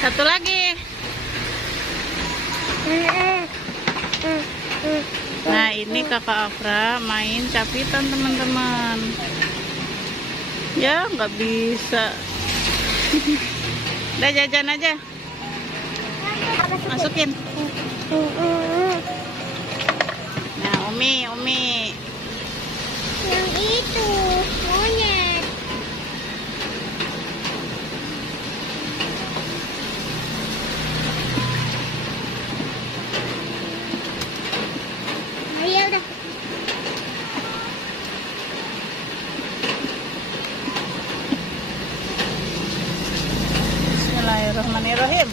Satu lagi. Nah, ini kakak Afra main capitan teman-teman. Ya, nggak bisa. Udah jajan aja. Masukin. Nah, Umi. Yang itu monyet. Ayo udah. Bismillahirrahmanirrahim.